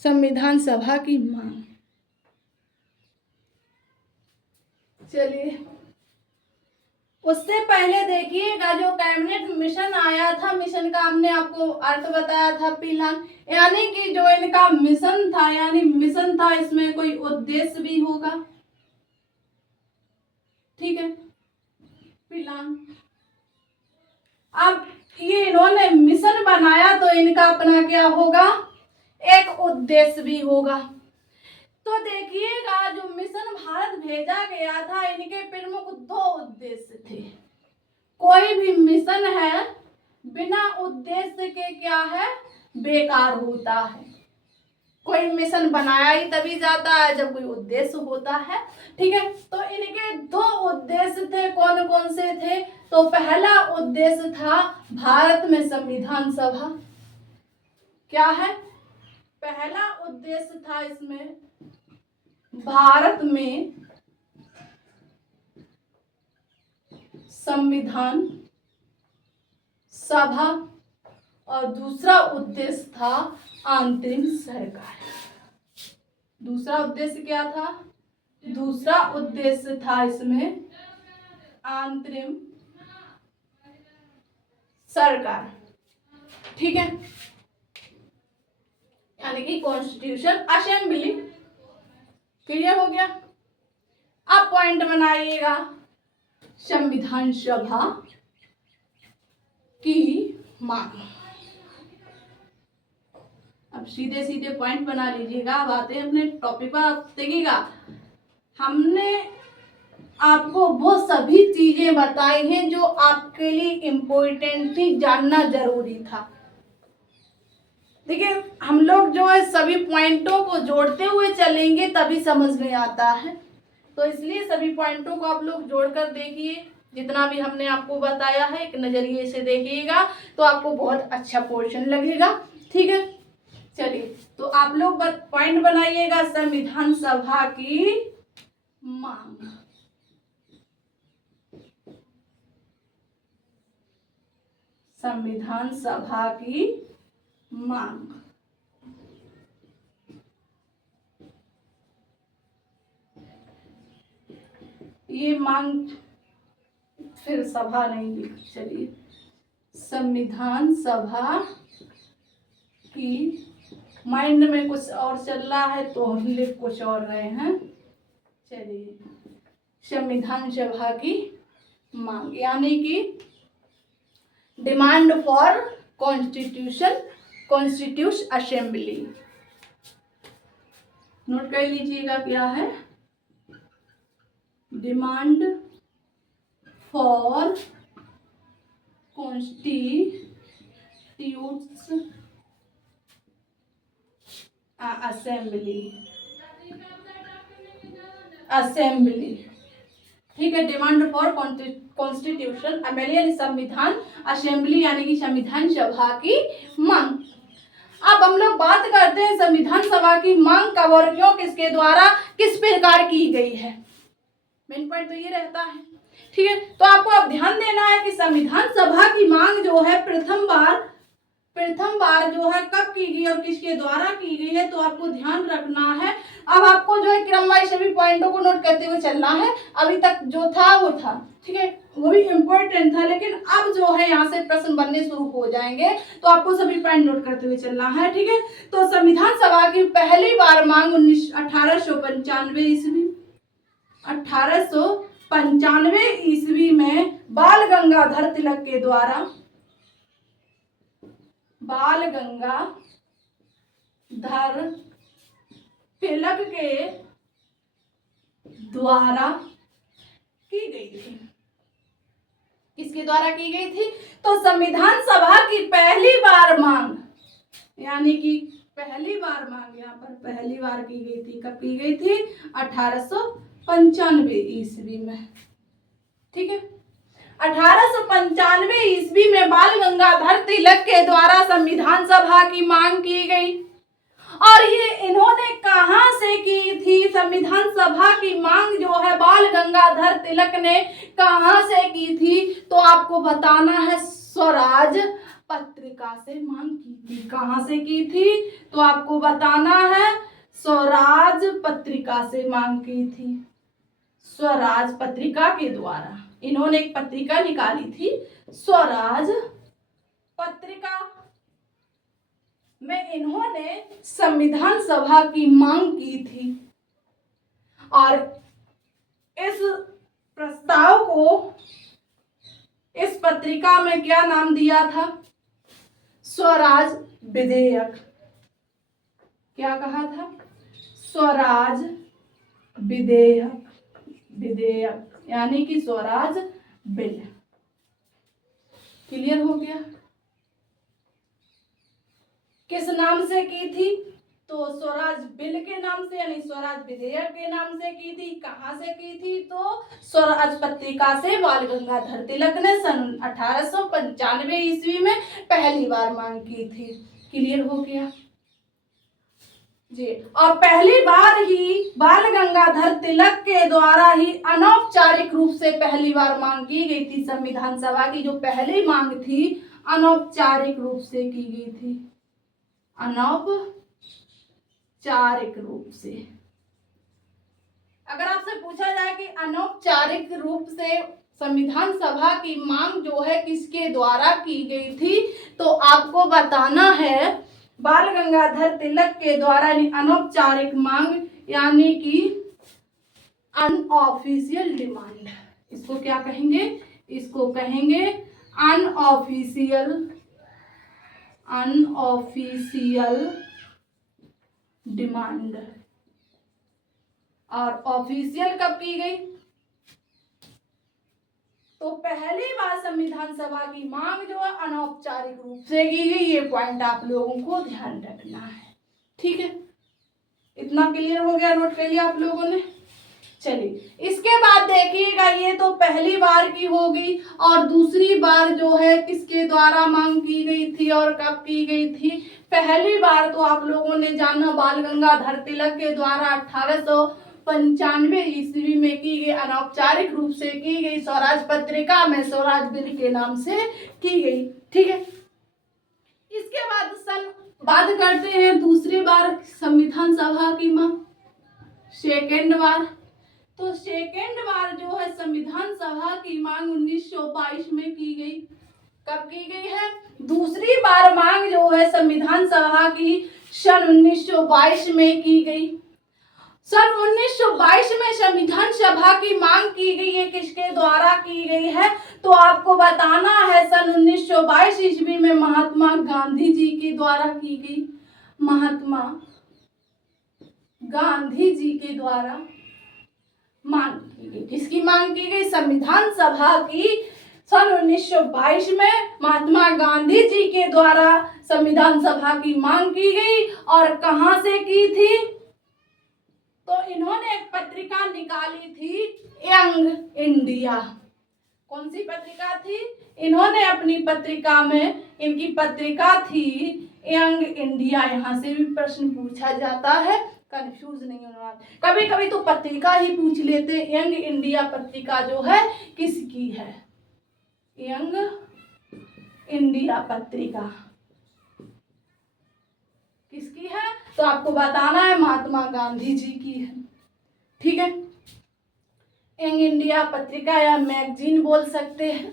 संविधान सभा की मांग। चलिए, उससे पहले देखिएगा जो कैबिनेट मिशन आया था, मिशन का हमने आपको अर्थ बताया था प्लान, यानी कि जो इनका मिशन था, यानी मिशन था, इसमें कोई उद्देश्य भी होगा। ठीक है, प्लान। अब ये इन्होंने मिशन बनाया तो इनका अपना क्या होगा? एक उद्देश्य भी होगा। तो देखिएगा जो मिशन भारत भेजा गया था, इनके प्रमुख 2 उद्देश्य थे। कोई भी मिशन है बिना उद्देश्य के क्या है? बेकार होता है। कोई मिशन बनाया ही तभी जाता है जब कोई उद्देश्य होता है। ठीक है, तो इनके 2 उद्देश्य थे। कौन कौन से थे? तो पहला उद्देश्य था भारत में संविधान सभा। क्या है? पहला उद्देश्य था इसमें भारत में संविधान सभा। और दूसरा उद्देश्य था अंतरिम सरकार। दूसरा उद्देश्य क्या था? दूसरा उद्देश्य था इसमें अंतरिम सरकार। ठीक है, यानी कि कॉन्स्टिट्यूशन असेंबली। क्लियर हो गया? अब पॉइंट बनाइएगा संविधान सभा की मांग। अब सीधे सीधे पॉइंट बना लीजिएगा। अब आते हैं अपने टॉपिक पर। आप देखिएगा, हमने आपको वो सभी चीजें बताई हैं जो आपके लिए इम्पोर्टेंट थी, जानना जरूरी था। देखिए, हम लोग जो है सभी पॉइंटों को जोड़ते हुए चलेंगे तभी समझ में आता है। तो इसलिए सभी पॉइंटों को आप लोग जोड़कर देखिए, जितना भी हमने आपको बताया है एक नजरिए से देखिएगा तो आपको बहुत अच्छा पोर्शन लगेगा। ठीक है, चलिए तो आप लोग पॉइंट बनाइएगा। संविधान सभा की मांग, संविधान सभा की मांग। ये मांग फिर सभा नहीं लिखी, चलिए संविधान सभा की, माइंड में कुछ और चल रहा है तो हम लिख कुछ और रहे हैं। चलिए संविधान सभा की मांग यानी कि demand for constitution, constitute assembly. Note कर लीजिएगा क्या है, demand for constitutes assembly, assembly. ठीक है, डिमांड फॉर कॉन्स्टिट्यूशन अमेलियन, संविधान असेंबली यानी कि संविधान सभा की मांग। अब हम लोग बात करते हैं संविधान सभा की मांग कब और क्यों, किसके द्वारा, किस प्रकार की गई है। मेन पॉइंट तो ये रहता है। ठीक है, तो आपको अब ध्यान देना है कि संविधान सभा की मांग जो है प्रथम बार जो है कब की गई और किसके द्वारा की गई है, तो आपको ध्यान रखना है। अब आपको जो है क्रम वाइज सभी पॉइंटों को नोट करते हुए चलना है। अभी तक जो था वो था, ठीक है, वो भी इम्पोर्टेंट था, लेकिन अब जो है यहाँ से प्रश्न बनने शुरू हो जाएंगे तो आपको सभी पॉइंट नोट करते हुए चलना है। ठीक है, तो संविधान सभा की पहली बार मांग 1895 ईस्वी, 1895 ईस्वी में बाल गंगाधर तिलक के द्वारा, बाल गंगाधर तिलक के द्वारा की गई थी। किसके द्वारा की गई थी, तो संविधान सभा की पहली बार मांग यानी कि पहली बार मांग यहाँ पर पहली बार की गई थी। कब की गई थी, 1895 ईस्वी में। ठीक है, 1895 ईस्वी में बाल गंगाधर तिलक के द्वारा संविधान सभा की मांग की गई। और ये इन्होंने कहां से की थी, संविधान सभा की मांग जो है बाल गंगाधर तिलक ने कहां से की थी, तो आपको बताना है स्वराज पत्रिका से मांग की थी। कहां से की थी, तो आपको बताना है स्वराज पत्रिका से मांग की थी। स्वराज पत्रिका के द्वारा इन्होंने एक पत्रिका निकाली थी, स्वराज पत्रिका में इन्होंने संविधान सभा की मांग की थी। और इस प्रस्ताव को, इस पत्रिका में क्या नाम दिया था, स्वराज विधेयक। क्या कहा था, स्वराज विधेयक, विधेयक यानी कि स्वराज बिल। क्लियर हो गया, किस नाम से की थी, तो स्वराज बिल के नाम से यानी स्वराज विधेयक के नाम से की थी। कहां से की थी, तो स्वराज पत्रिका से बाल गंगाधर तिलक ने सन 1895 ईस्वी में पहली बार मांग की थी। क्लियर हो गया जी। और पहली बार ही बाल गंगाधर तिलक के द्वारा ही अनौपचारिक रूप से पहली बार मांग की गई थी। संविधान सभा की जो पहली मांग थी अनौपचारिक रूप से की गई थी, अनौपचारिक रूप से। अगर आपसे पूछा जाए कि अनौपचारिक रूप से संविधान सभा की मांग जो है किसके द्वारा की गई थी, तो आपको बताना है बाल गंगाधर तिलक के द्वारा अनौपचारिक मांग यानी कि अनऑफिशियल डिमांड। इसको क्या कहेंगे, इसको कहेंगे अनऑफिशियल, अनऑफिशियल डिमांड। और ऑफिशियल कब की गई, तो पहली बार संविधान सभा की मांग जो है अनौपचारिक रूप से की गई। ये पॉइंट आप लोगों को ध्यान रखना है। ठीक है, इतना क्लियर हो गया, नोट कर लिया आप लोगों ने। चलिए इसके बाद देखिएगा, ये तो पहली बार की होगी और दूसरी बार जो है किसके द्वारा मांग की गई थी और कब की गई थी। पहली बार तो आप लोगों ने जाना बाल गंगाधर तिलक के द्वारा 1895 ईस्वी में की गई, अनौपचारिक रूप से की गई, स्वराज पत्रिका में स्वराज बिल के नाम से की गई। ठीक है, इसके बाद बात करते हैं दूसरी बार संविधान सभा की मांग, सेकेंड बार। तो सेकेंड बार जो है संविधान सभा की मांग 1922 में की गई। कब की गई है? दूसरी बार मांग जो है संविधान सभा की सन 1922 में की गई। सन 1922 में संविधान सभा की मांग की गई है, किसके द्वारा की गई है? तो आपको बताना है सन 1922 ईस्वी में महात्मा गांधी जी के द्वारा की गई। महात्मा गांधी जी के द्वारा मांग की गई। किसकी मांग की गई? संविधान सभा की सन 1922 में महात्मा गांधी जी के द्वारा संविधान सभा की मांग की गई। और कहां से की थी? तो इन्होंने एक पत्रिका निकाली थी, यंग इंडिया। कौन सी पत्रिका थी? इन्होंने अपनी पत्रिका में, इनकी पत्रिका थी यंग इंडिया। यहाँ से भी प्रश्न पूछा जाता है, कंफ्यूज नहीं होना। कभी कभी तो पत्रिका ही पूछ लेते। यंग इंडिया पत्रिका जो है किसकी है? यंग इंडिया पत्रिका किसकी है? तो आपको बताना है महात्मा गांधी जी की है। ठीक है, यंग इंडिया पत्रिका या मैगजीन बोल सकते हैं।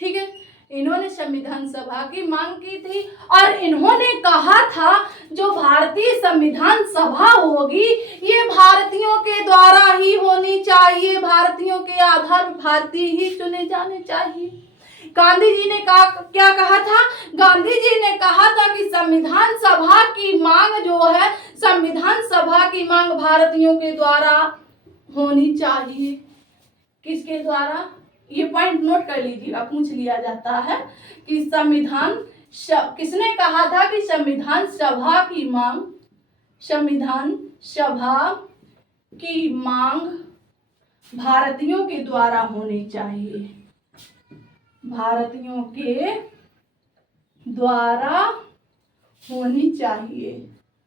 ठीक है, इन्होंने संविधान सभा की मांग की थी और इन्होंने कहा था जो भारतीय संविधान सभा होगी ये भारतीयों के द्वारा ही होनी चाहिए, भारतीयों के आधार भारतीय ही चुने जाने चाहिए। गांधी जी ने क्या कहा था? गांधी जी ने कहा था कि संविधान सभा की मांग जो है, संविधान सभा की मांग भारतीयों के द्वारा होनी चाहिए। किसके द्वारा? ये पॉइंट नोट कर लीजिएगा, पूछ लिया जाता है कि किसने कहा था कि संविधान सभा की मांग, संविधान सभा की मांग भारतीयों के द्वारा होनी चाहिए, भारतीयों के द्वारा होनी चाहिए।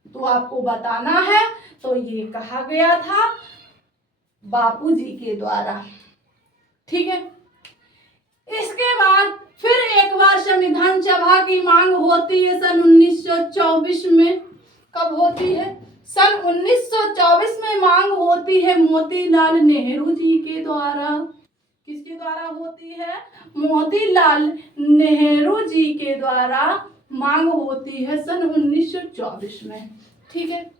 तो आपको बताना है, तो ये कहा गया था बापूजी के द्वारा। ठीक है, इसके बाद फिर एक बार संविधान सभा की मांग होती है सन 1924 में। कब होती है? सन 1924 में मांग होती है मोतीलाल नेहरू जी के द्वारा। किसके द्वारा होती है? मोतीलाल नेहरू जी के द्वारा मांग होती है सन 1924 में। ठीक है,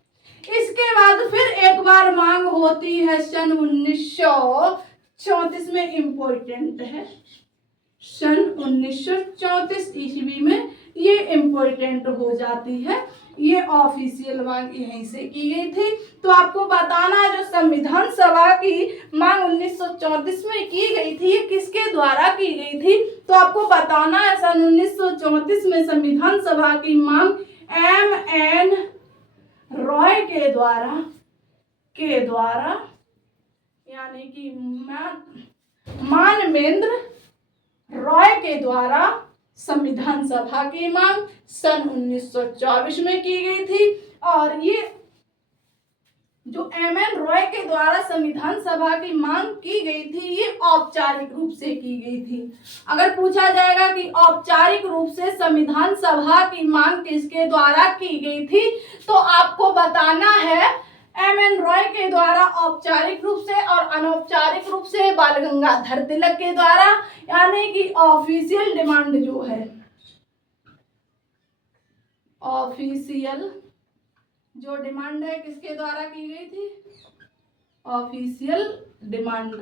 इसके बाद फिर एक बार मांग होती है सन 1934 में। इम्पोर्टेंट है, सन 1934 ईस्वी में ये इम्पोर्टेंट हो जाती है। ये ऑफिशियल मांग यहीं से की गई थी। तो आपको बताना है जो संविधान सभा की मांग 1934 में की गई थी ये किसके द्वारा की गई थी? तो आपको बताना है सन 1934 में संविधान सभा की मांग M.N. रॉय के द्वारा यानी कि मानवेंद्र रॉय के द्वारा संविधान सभा की मांग सन 1924 में की गई थी। और ये जो M.N. रॉय के द्वारा संविधान सभा की मांग की गई थी ये औपचारिक रूप से की गई थी। अगर पूछा जाएगा कि औपचारिक रूप से संविधान सभा की मांग किसके द्वारा की गई थी, तो आपको बताना है M.N. रॉय के द्वारा औपचारिक रूप से, और अनौपचारिक रूप से बाल गंगाधर तिलक के द्वारा। यानी कि ऑफिशियल डिमांड जो है, ऑफिशियल जो डिमांड है किसके द्वारा की गई थी? Official demand.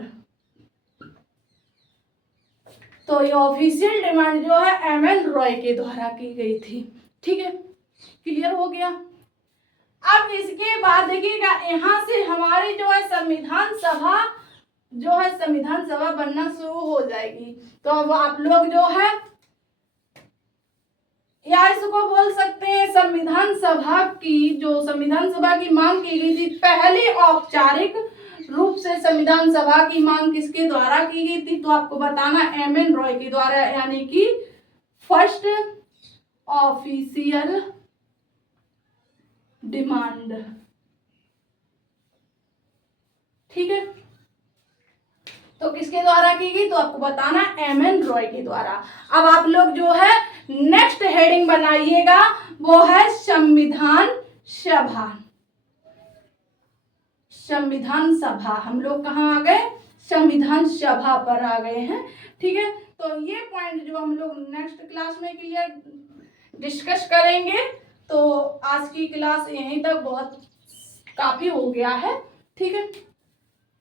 तो ये ऑफिशियल डिमांड जो है M.N. रॉय के द्वारा की गई थी। ठीक है, क्लियर हो गया। अब इसके बाद देखिएगा यहाँ से हमारी जो है संविधान सभा बनना शुरू हो जाएगी। तो अब आप लोग जो है या इसको बोल सकते हैं संविधान सभा की मांग की गई थी, पहली औपचारिक रूप से संविधान सभा की मांग किसके द्वारा की गई थी? तो आपको बताना एम.एन. रॉय के द्वारा, यानी कि फर्स्ट ऑफिशियल डिमांड। ठीक है, तो किसके द्वारा की गई? तो आपको बताना एम.एन. रॉय के द्वारा। अब आप लोग जो है नेक्स्ट हेडिंग बनाइएगा, वो है संविधान सभा। संविधान सभा, हम लोग कहाँ आ गए? संविधान सभा पर आ गए हैं। ठीक है, तो ये पॉइंट जो हम लोग नेक्स्ट क्लास में क्लियर डिस्कस करेंगे। तो आज की क्लास यहीं तक बहुत काफी हो गया है। ठीक है,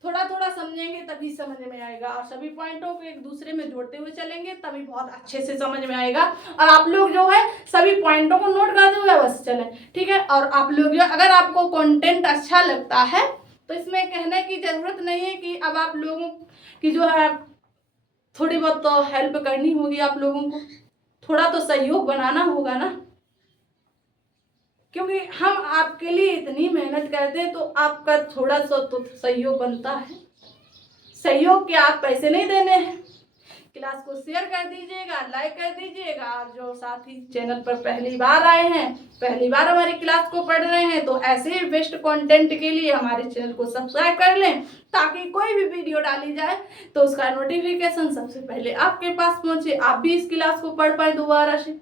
थोड़ा थोड़ा समझेंगे तभी समझ में आएगा, और सभी पॉइंटों को एक दूसरे में जोड़ते हुए चलेंगे तभी बहुत अच्छे से समझ में आएगा। और आप लोग जो है सभी पॉइंटों को नोट करते हुए बस चलें। ठीक है, और आप लोग जो, अगर आपको कंटेंट अच्छा लगता है तो इसमें कहने की जरूरत नहीं है कि अब आप लोगों की जो है थोड़ी बहुत तो हेल्प करनी होगी, आप लोगों को थोड़ा तो सहयोग बनाना होगा ना, क्योंकि हम आपके लिए इतनी मेहनत करते हैं तो आपका थोड़ा सा तो सहयोग बनता है। सहयोग के आप पैसे नहीं देने हैं। क्लास को शेयर कर दीजिएगा, लाइक कर दीजिएगा। जो साथी चैनल पर पहली बार आए हैं, पहली बार हमारी क्लास को पढ़ रहे हैं, तो ऐसे ही बेस्ट कंटेंट के लिए हमारे चैनल को सब्सक्राइब कर लें, ताकि कोई भी वीडियो डाली जाए तो उसका नोटिफिकेशन सबसे पहले आपके पास पहुंचे, आप भी इस क्लास को पढ़ पाए दोबारा से।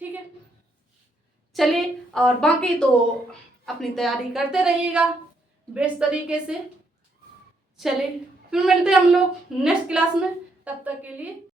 ठीक है, चलिए, और बाकी तो अपनी तैयारी करते रहिएगा बेस्ट तरीके से। चलिए, फिर मिलते हैं हम लोग नेक्स्ट क्लास में, तब तक के लिए